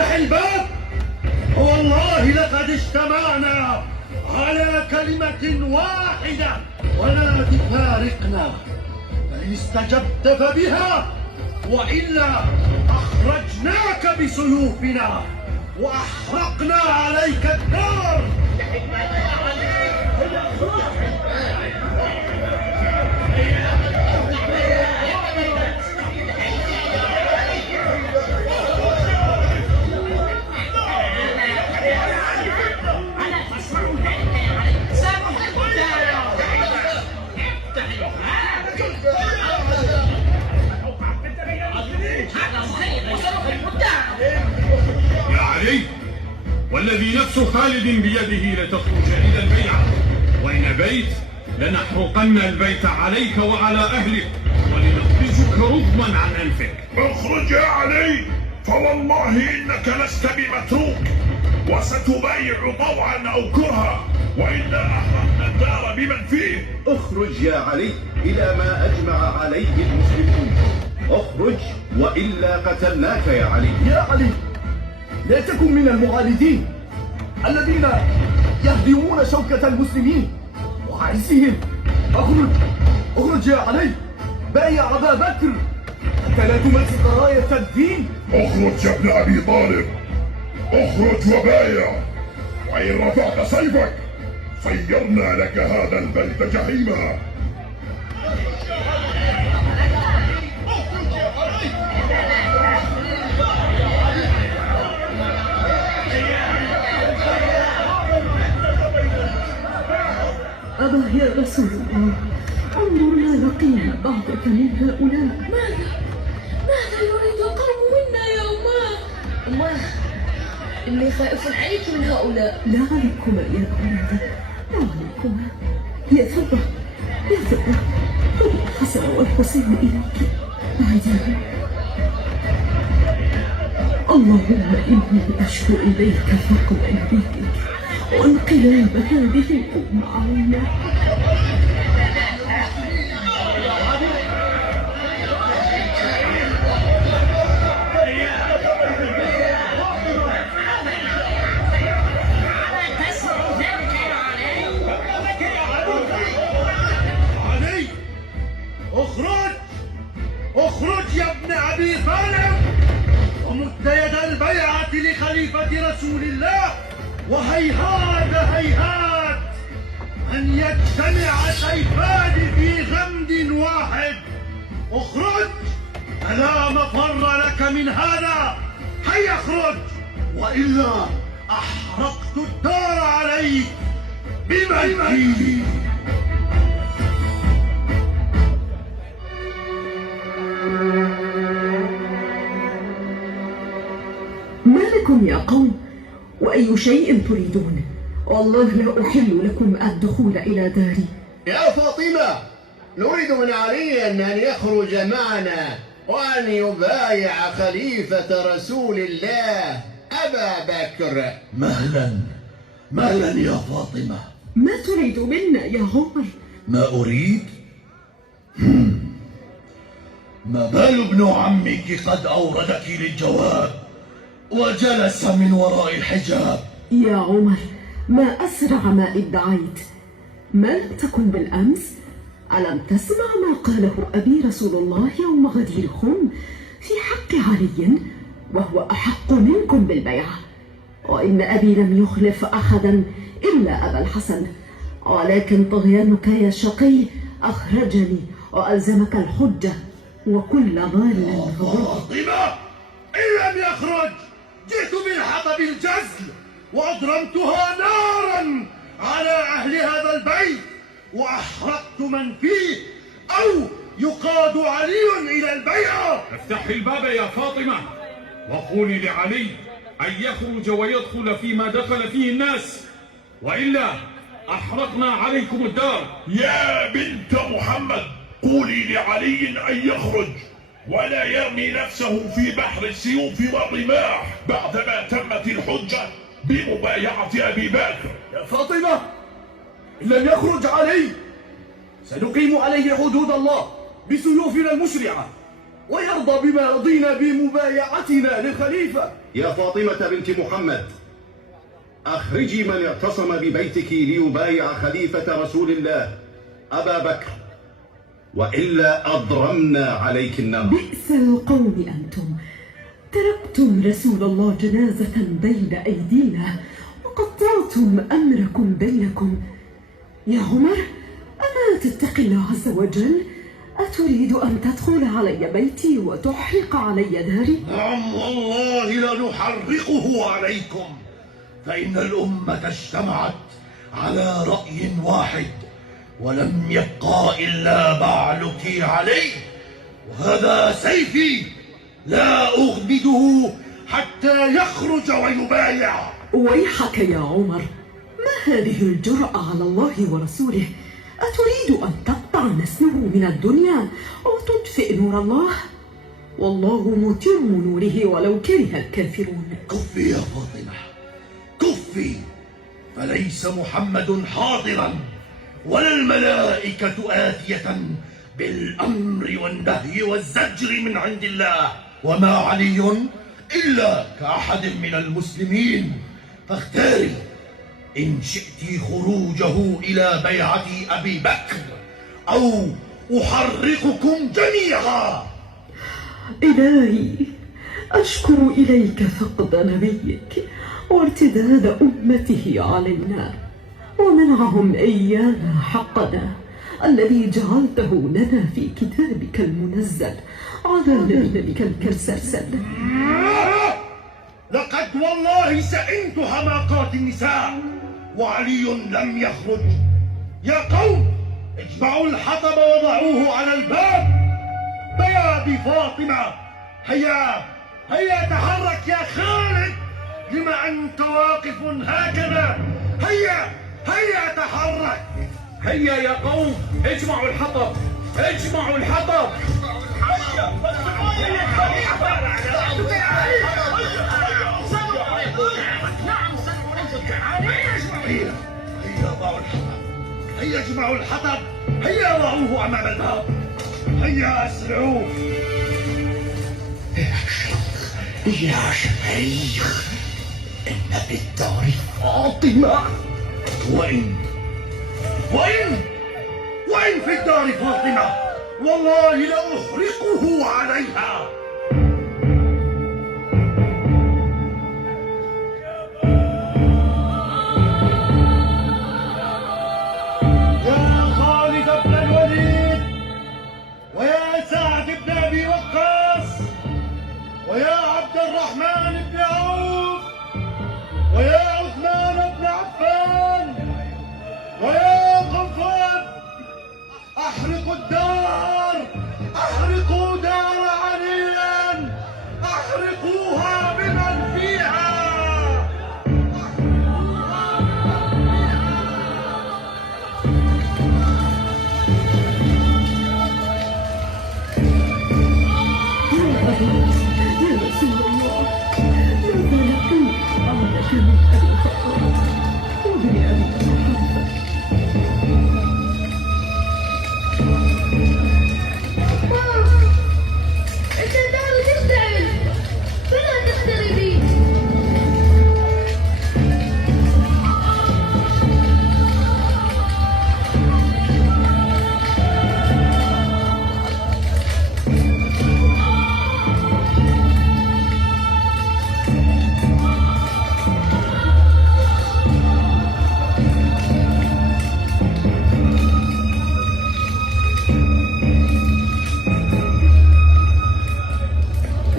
افتح الباب. والله لقد اجتمعنا على كلمة واحدة ولا تفارقنا، فإن استجبت فبها وإلا أخرجناك بسيوفنا وأحرقنا عليك الدار. يا علي، والذي نفس خالد بيده لتخرج إلى البيعة، وإن أبيت لنحرقن البيت عليك وعلى أهلك ولنخرجك رغما عن أنفك. اخرج يا علي، فوالله إنك لست بمتروك، وستبايع طوعا أو كرها، وإلا أحرقنا الدار بمن فيه. اخرج يا علي إلى ما أجمع عليه المسلمون، اخرج وإلا قتلناك يا علي. يا علي، لا تكن من المعاندين الذين يهدمون شوكة المسلمين وعزهم. اخرج يا علي، بايع أبا بكر حتى لا تمسك راية الدين. اخرج يا ابن أبي طالب، اخرج وبايع، وإن رفعت سيفك صيرنا لك هذا البلد جحيما. أبا يا رسول الله، انظر ما لقينا بعضك من هؤلاء. ماذا يريد القوم منا يا أماه؟ إني خائف عليك من هؤلاء. لا عليكما يا أولاد، لا عليكما. يا ثرة خذ الحسن والحسين إليك بعدين. اللهم إني أشكو إليك فقر أيديك وانقلاب هذه الأمة علينا. علي، اخرج يا ابن أبي طالب، ومد يد البيعة لخليفة رسول الله. وهيهات أن يجتمع سيفان في غمد واحد. اخرج، فلا مفر لك من هذا. هيا اخرج، وإلا أحرقت الدار عليك بمجدي. ما لكم يا قوم؟ وأي شيء تريدون؟ والله لا أحل لكم الدخول إلى داري. يا فاطمة، نريد من علي أن يخرج معنا وأن يبايع خليفة رسول الله أبا بكر. مهلا يا فاطمة. ما تريد منا يا عمر؟ ما أريد؟ ما بال ابن عمك قد أوردك للجواب وجلس من وراء الحجاب؟ يا عمر، ما أسرع ما ادعيت. ما لم تكن بالأمس؟ ألم تسمع ما قاله أبي رسول الله يوم غديركم في حق علي، وهو أحق منكم بالبيعة؟ وإن أبي لم يخلف أحدا إلا أبا الحسن، ولكن طغيانك يا شقي أخرجني وألزمك الحجة، وكل ضال فاطمة، إن لم يخرج جئت بالحطب الجزل وأضرمتها نارا على أهل هذا البيت وأحرقت من فيه، أو يقاد علي إلى البيعة. افتحي الباب يا فاطمة، وقولي لعلي أن يخرج ويدخل فيما دخل فيه الناس، وإلا أحرقنا عليكم الدار. يا بنت محمد، قولي لعلي أن يخرج ولا يرمي نفسه في بحر السيوف والرماح بعدما تمت الحجة بمبايعة أبي بكر. يا فاطمة، إن لم يخرج علي سنقيم عليه حدود الله بسيوفنا المشرعة، ويرضى بما رضينا بمبايعتنا للخليفة يا فاطمة بنت محمد، أخرجي من اعتصم ببيتك ليبايع خليفة رسول الله أبا بكر، وإلا أضرمنا عليك النار. بئس القوم أنتم، تركتم رسول الله جنازة بين أيدينا وقطعتم أمركم بينكم. يا عمر، أما تتقي الله عز وجل؟ أتريد أن تدخل علي بيتي وتحرق علي داري؟ نعم والله لنحرقه عليكم، فإن الأمة اجتمعت على رأي واحد ولم يبقى إلا بعلك عليه، وهذا سيفي لا أغمده حتى يخرج ويبايع. ويحك يا عمر، ما هذه الجرأة على الله ورسوله؟ أتريد أن تقطع نسله من الدنيا وتطفئ نور الله؟ والله متم نوره ولو كره الكافرون. كفي يا فاطمة، كفي، فليس محمد حاضرا ولا الملائكة آتية بالأمر والنهي والزجر من عند الله، وما علي إلا كأحد من المسلمين، فاختاري إن شئت خروجه إلى بيعة أبي بكر أو أحرقكم جميعا. إلهي، أشكر إليك فقد نبيك وارتداد أمته علينا ومنعهم إيانا حقنا الذي جعلته لنا في كتابك المنزل على نبيك المرسل. لقد والله سئمت حماقات النساء وعلي لم يخرج. يا قوم، اجمعوا الحطب وضعوه على الباب. بيا بفاطمة، هيا هيا تحرك يا خالد، لما أنت واقف هكذا؟ هيا هيا تحرك. هيا يا قوم، اجمعوا الحطب، اجمعوا الحطب. هيا ضعوا الحطب، هيا اجمعوا الحطب، هيا ضعوه أمام الباب، هيا أسرعوه. يا شيخ، إن بالدار فاطمة. وإن في الدار فاطمة والله لأحرقه عليها. يا خالد بن الوليد، ويا سعد بن أبي وقاص، ويا عبد الرحمن بن عوف، ويا عثمان بن عفان، ويا غفار، أحرقوا الدار، أحرقوا دار علي، أحرقوها بمن فيها. يا رسول الله، ماذا نقول بعدك من أبي بكر وابن أبي محمد؟ أنت تعال تشتعل، فلا تقتربي.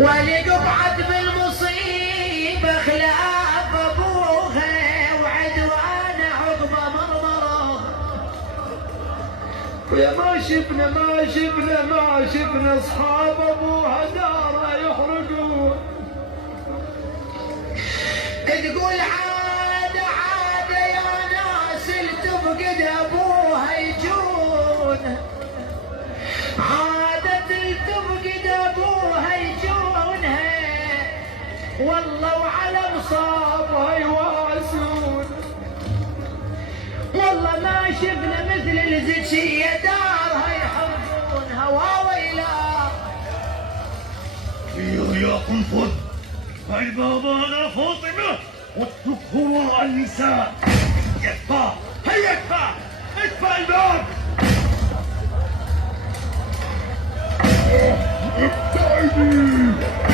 ولقطعت بالمصيبة خلاف أبوها وعدوان عقبة مرمرة. يا ما شفنا أصحاب أبوها دارها يحرقون. تقول عاد يا ناس اللي تفقد أبوها يجون، عادت اللي تفقد أبوها يجونها، والله وعلى مصابها يواسون. والله ما شفنا مثل الزكية دارها يحرقونها، واويلا. يا قنفذ، ادفع الباب يا فاطمة واتركه وراء النساء. ادفع، هيا ادفع، ادفع الباب. ابتعدي.